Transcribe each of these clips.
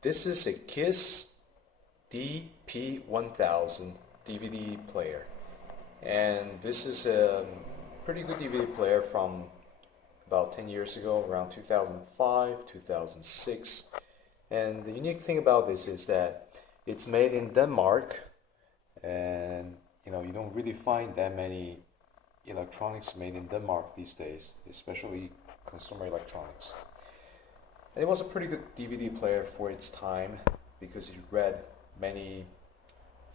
This is a KiSS DP-1000 DVD player, and this is a pretty good DVD player from about 10 years ago, around 2005, 2006. And the unique thing about this is that it's made in Denmark, and you don't really find that many electronics made in Denmark these days, especially consumer electronics. And it was a pretty good DVD player for its time because it read many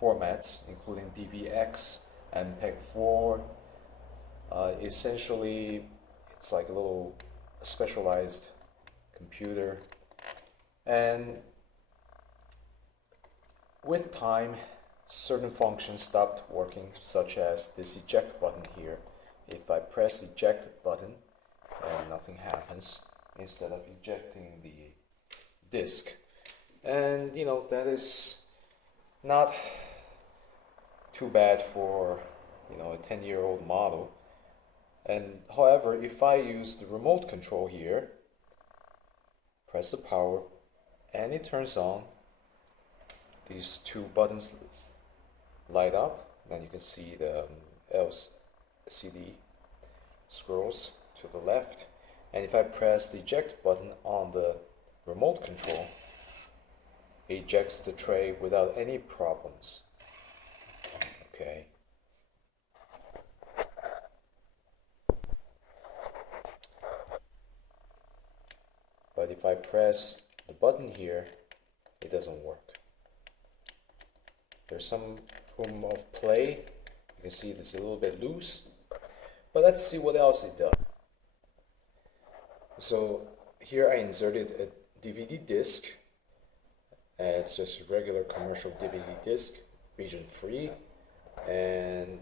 formats, including DivX, MPEG4. Essentially, it's like a little specialized computer. And with time, certain functions stopped working, such as this eject button here. If I press eject button and nothing happens, instead of ejecting the disk. And that is not too bad for a 10-year-old model. And however, if I use the remote control here, press the power and it turns on, these two buttons light up, then you can see the LCD scrolls to the left. And if I press the eject button on the remote control, it ejects the tray without any problems. Okay. But if I press the button here, it doesn't work. There's some room of play. You can see this is a little bit loose. But let's see what else it does. So here I inserted a DVD disc. It's just a regular commercial DVD disc, region free. And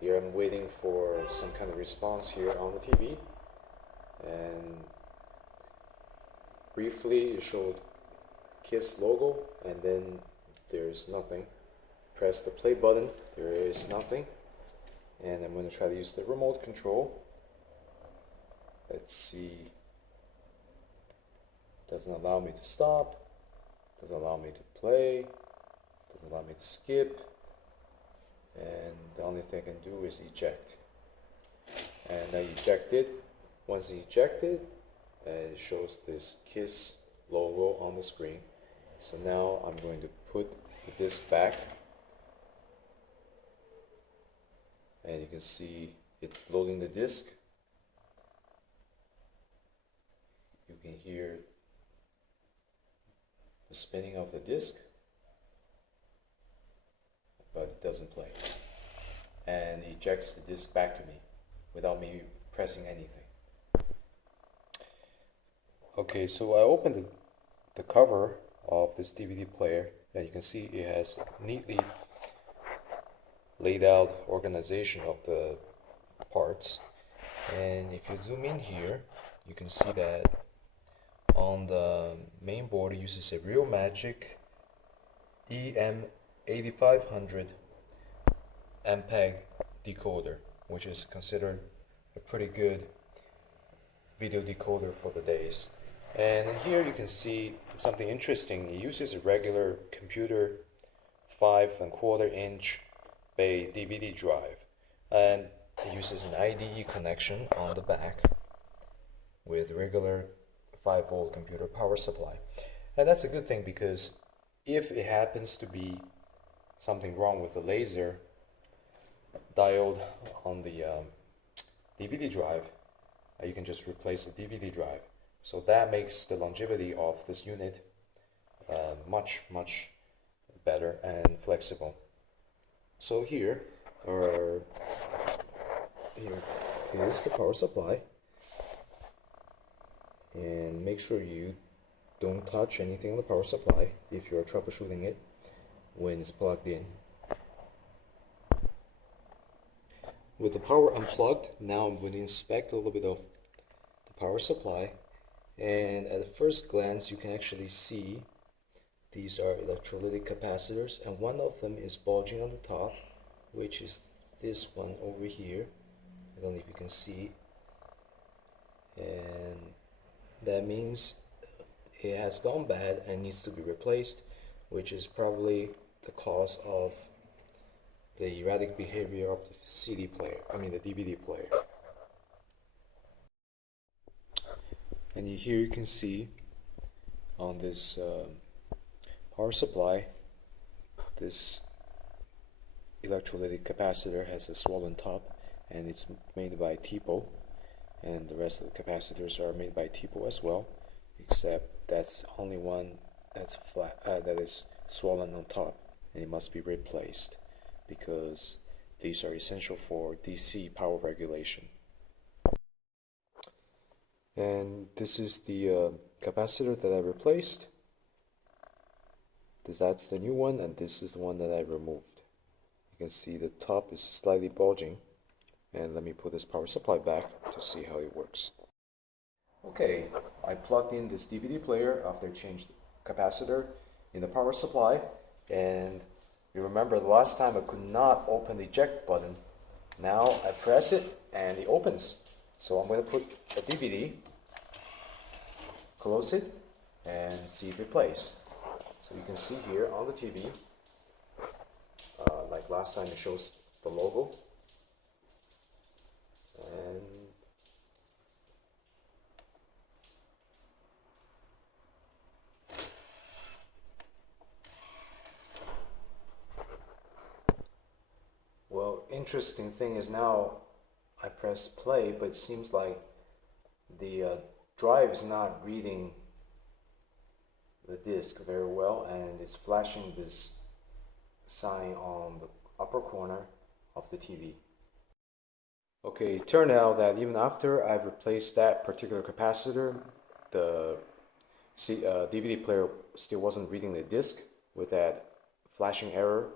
here I'm waiting for some kind of response here on the TV. And briefly it showed KiSS logo, and then there's nothing. Press the play button, there is nothing. And I'm going to try to use the remote control. Let's see. Doesn't allow me to stop, doesn't allow me to play, doesn't allow me to skip, and the only thing I can do is eject. And I ejected. Once ejected, it shows this KiSS logo on the screen. So now I'm going to put the disc back, and you can see it's loading the disc. You can hear the spinning of the disc, but it doesn't play, and it ejects the disc back to me without me pressing anything. Okay, so I opened the cover of this DVD player, and you can see it has neatly laid out organization of the parts. And if you zoom in here, you can see that on the main board it uses a Real Magic EM8500 MPEG decoder, which is considered a pretty good video decoder for the days. And here you can see something interesting. It uses a regular computer 5¼ inch bay DVD drive, and it uses an IDE connection on the back with regular 5-volt computer power supply. And that's a good thing, because if it happens to be something wrong with the laser diode on the DVD drive, you can just replace the DVD drive. So that makes the longevity of this unit much better and flexible. So here is the power supply, and make sure you don't touch anything on the power supply if you're troubleshooting it when it's plugged in. With the power unplugged, now I'm going to inspect a little bit of the power supply. And at the first glance, you can actually see these are electrolytic capacitors, and one of them is bulging on the top, which is this one over here. I don't know if you can see. And that means it has gone bad and needs to be replaced, which is probably the cause of the erratic behavior of the CD player, the DVD player. And here you can see on this power supply, this electrolytic capacitor has a swollen top, and it's made by TPO, and the rest of the capacitors are made by TPO as well, except that's only one that's flat, that is swollen on top, and it must be replaced because these are essential for DC power regulation. And this is the capacitor that I replaced. That's the new one, and this is the one that I removed. You can see the top is slightly bulging. And let me put this power supply back to see how it works. Okay, I plugged in this DVD player after I changed the capacitor in the power supply, and you remember the last time I could not open the eject button. Now I press it and it opens. So I'm going to put a DVD, close it, and see if it plays. So you can see here on the TV, like last time, it shows the logo. And well, interesting thing is now I press play, but it seems like the drive is not reading the disk very well, and it's flashing this sign on the upper corner of the TV. Okay, it turned out that even after I've replaced that particular capacitor, the DVD player still wasn't reading the disk with that flashing error,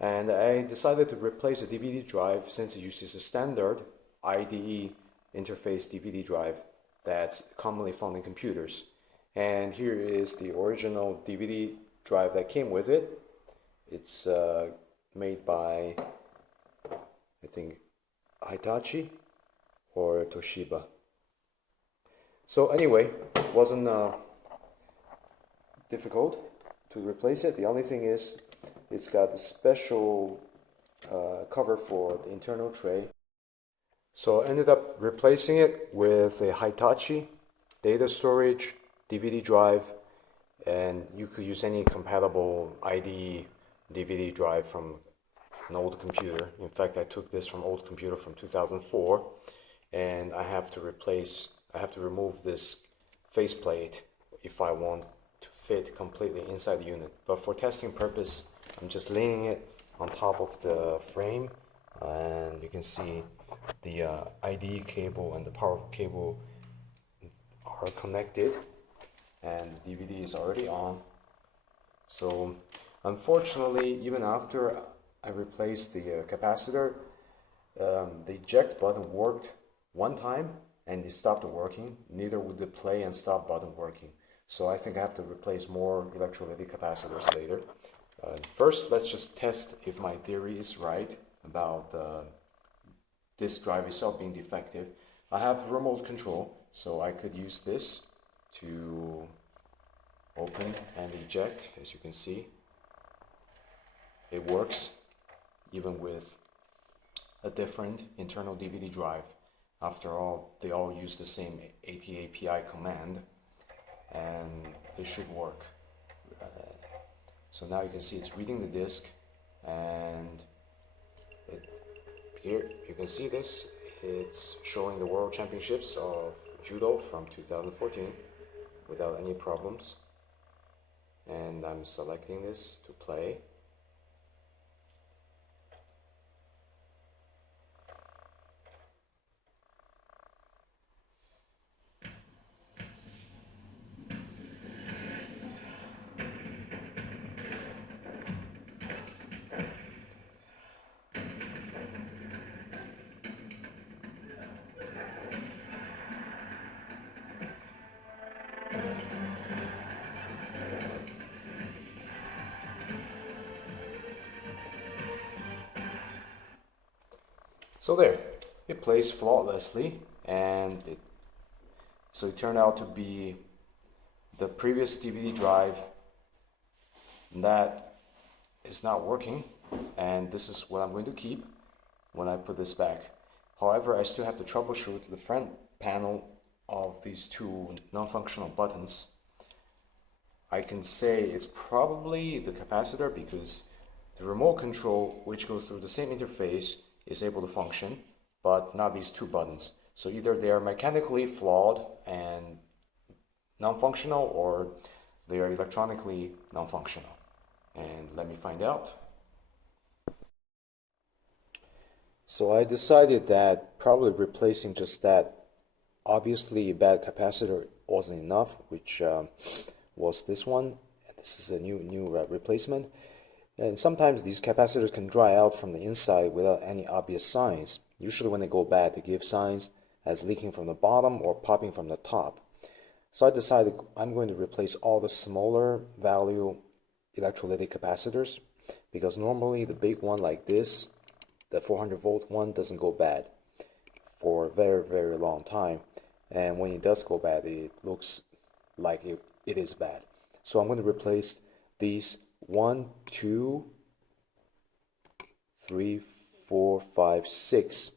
and I decided to replace the DVD drive since it uses a standard IDE interface DVD drive that's commonly found in computers. And here is the original DVD drive that came with it. It's made by, I think, Hitachi or Toshiba. So anyway, it wasn't difficult to replace it. The only thing is it's got a special cover for the internal tray. So I ended up replacing it with a Hitachi data storage DVD drive, and you could use any compatible IDE DVD drive from an old computer. In fact, I took this from old computer from 2004, and I have to remove this faceplate if I want to fit completely inside the unit. But for testing purpose, I'm just laying it on top of the frame, and you can see the IDE cable and the power cable are connected, and the DVD is already on. So unfortunately, even after I replaced the capacitor, the eject button worked one time and it stopped working. Neither would the play and stop button working. So I think I have to replace more electrolytic capacitors later. First, let's just test if my theory is right about this drive itself being defective. I have remote control, so I could use this to open and eject. As you can see, it works even with a different internal DVD drive. After all, they all use the same API command, and it should work. So now you can see it's reading the disk, and here you can see this. It's showing the World Championships of Judo from 2014 without any problems. And I'm selecting this to play. So there, it plays flawlessly, and so it turned out to be the previous DVD drive that is not working, and this is what I'm going to keep when I put this back. However, I still have to troubleshoot the front panel of these two non-functional buttons. I can say it's probably the capacitor because the remote control, which goes through the same interface, is able to function, but not these two buttons. So either they are mechanically flawed and non-functional, or they are electronically non-functional. And let me find out. So I decided that probably replacing just that obviously bad capacitor wasn't enough, which was this one. This is a new replacement. And sometimes these capacitors can dry out from the inside without any obvious signs. Usually when they go bad, they give signs as leaking from the bottom or popping from the top. So I decided I'm going to replace all the smaller value electrolytic capacitors, because normally the big one like this, the 400 volt one, doesn't go bad for a very long time, and when it does go bad, it looks like it is bad. So I'm going to replace these 1, 2, 3, 4, 5, 6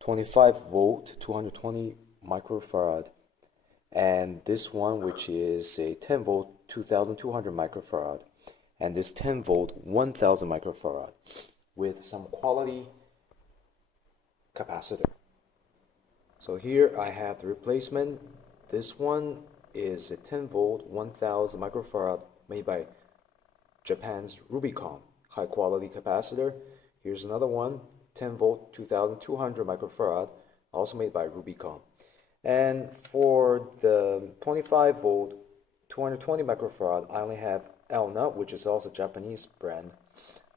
25 volt 220 microfarad, and this one, which is a 10 volt 2200 microfarad, and this 10 volt 1000 microfarad with some quality capacitor. So here I have the replacement. This one is a 10 volt 1000 microfarad made by Japan's Rubicon, high quality capacitor. Here's another one, 10 volt 2200 microfarad, also made by Rubicon. And for the 25 volt 220 microfarad, I only have Elna, which is also a Japanese brand,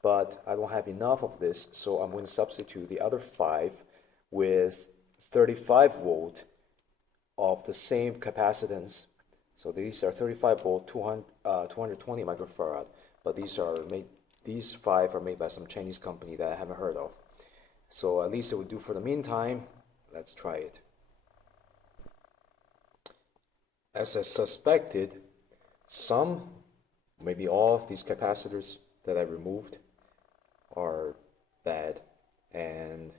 but I don't have enough of this, so I'm going to substitute the other 5 with 35 volt of the same capacitance. So these are 35 volt 220 microfarad, but these 5 are made by some Chinese company that I haven't heard of. So at least it would do for the meantime. Let's try it. As I suspected, some, maybe all of these capacitors that I removed are bad, and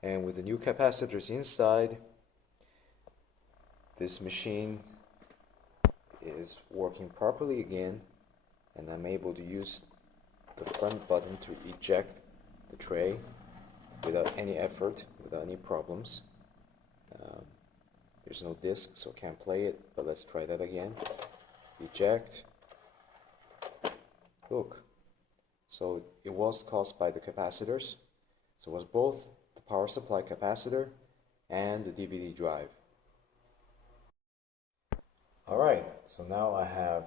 with the new capacitors inside, this machine is working properly again, and I'm able to use the front button to eject the tray without any effort, without any problems. There's no disc, so I can't play it, but let's try that again. Eject. Look, so it was caused by the capacitors. So it was both the power supply capacitor and the DVD drive. Alright, so now I have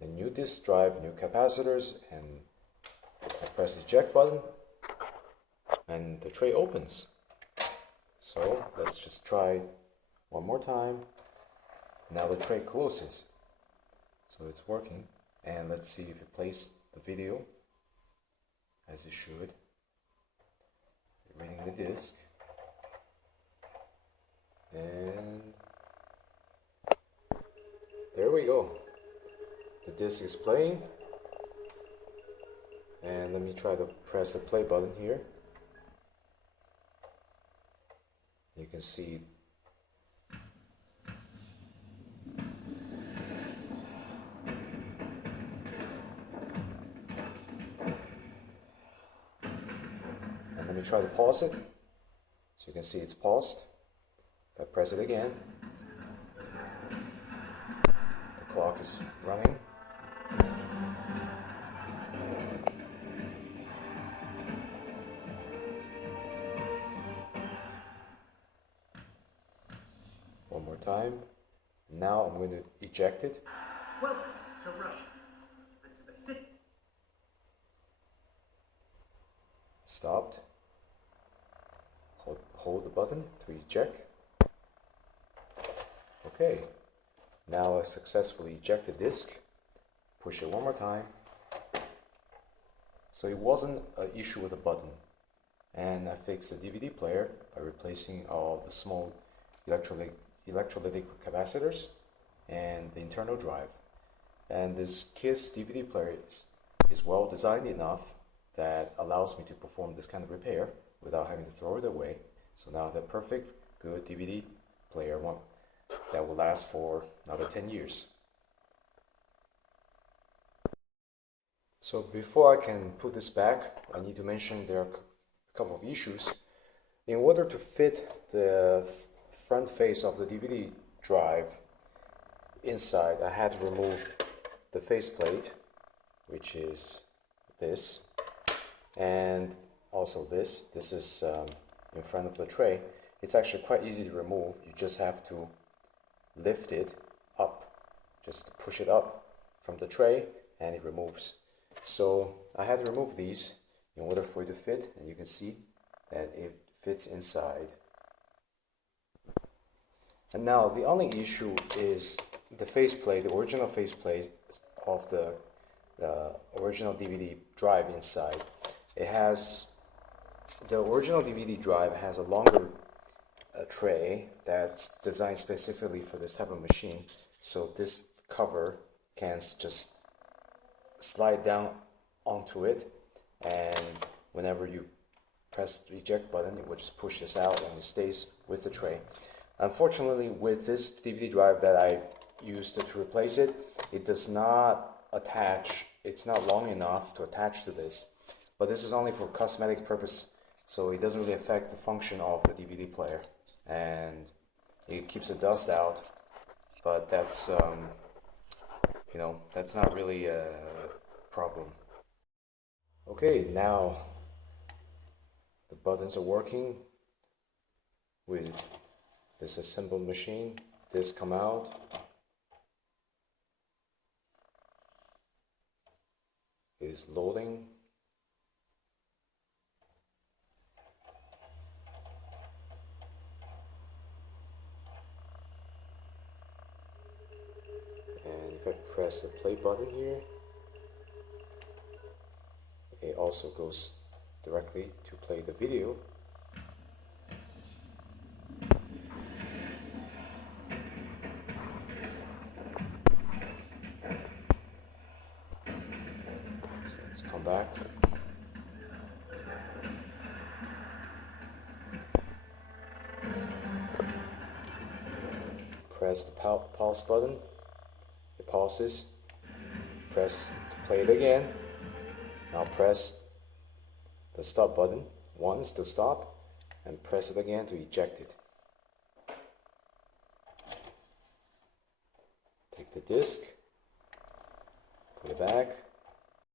the new disk drive, new capacitors, and I press the eject button and the tray opens. So let's just try one more time. Now the tray closes. So it's working, and let's see if it plays the video as it should. Reading the disc, and there we go. The disc is playing, and let me try to press the play button here. You can see and let me try to pause it. So you can see it's paused. If I press it again, the clock is running. One more time. Now I'm going to eject it. Welcome to Russia and to the city. Stopped. Hold the button to eject. Okay. Now I successfully eject the disk. Push it one more time. So it wasn't an issue with the button. And I fixed the DVD player by replacing all the small electrolytic capacitors and the internal drive. And this KiSS DVD player is well designed enough that allows me to perform this kind of repair without having to throw it away. So now I have a perfect, good DVD player one that will last for another 10 years. So before I can put this back, I need to mention there are a couple of issues. In order to fit the front face of the DVD drive inside, I had to remove the faceplate, which is this, and also this. This is in front of the tray. It's actually quite easy to remove. You just have to lift it up, just push it up from the tray, and it removes. So I had to remove these in order for it to fit, and you can see that it fits inside. And now the only issue is the faceplate, the original faceplate of the original DVD drive inside. The original DVD drive has a longer tray that's designed specifically for this type of machine, so this cover can just slide down onto it, and whenever you press the eject button, it will just push this out and it stays with the tray. Unfortunately, with this DVD drive that I used to replace it, it does not attach, it's not long enough to attach to this. But this is only for cosmetic purpose, so it doesn't really affect the function of the DVD player. And it keeps the dust out, but that's, you know, that's not really a problem. Okay, now the buttons are working with this assembled machine. This come out. It is loading. And if I press the play button here, it also goes directly to play the video. Let's come back. Press the pause button. It pauses. Press to play it again. Now press the stop button once to stop, and press it again to eject it. Take the disc, put it back,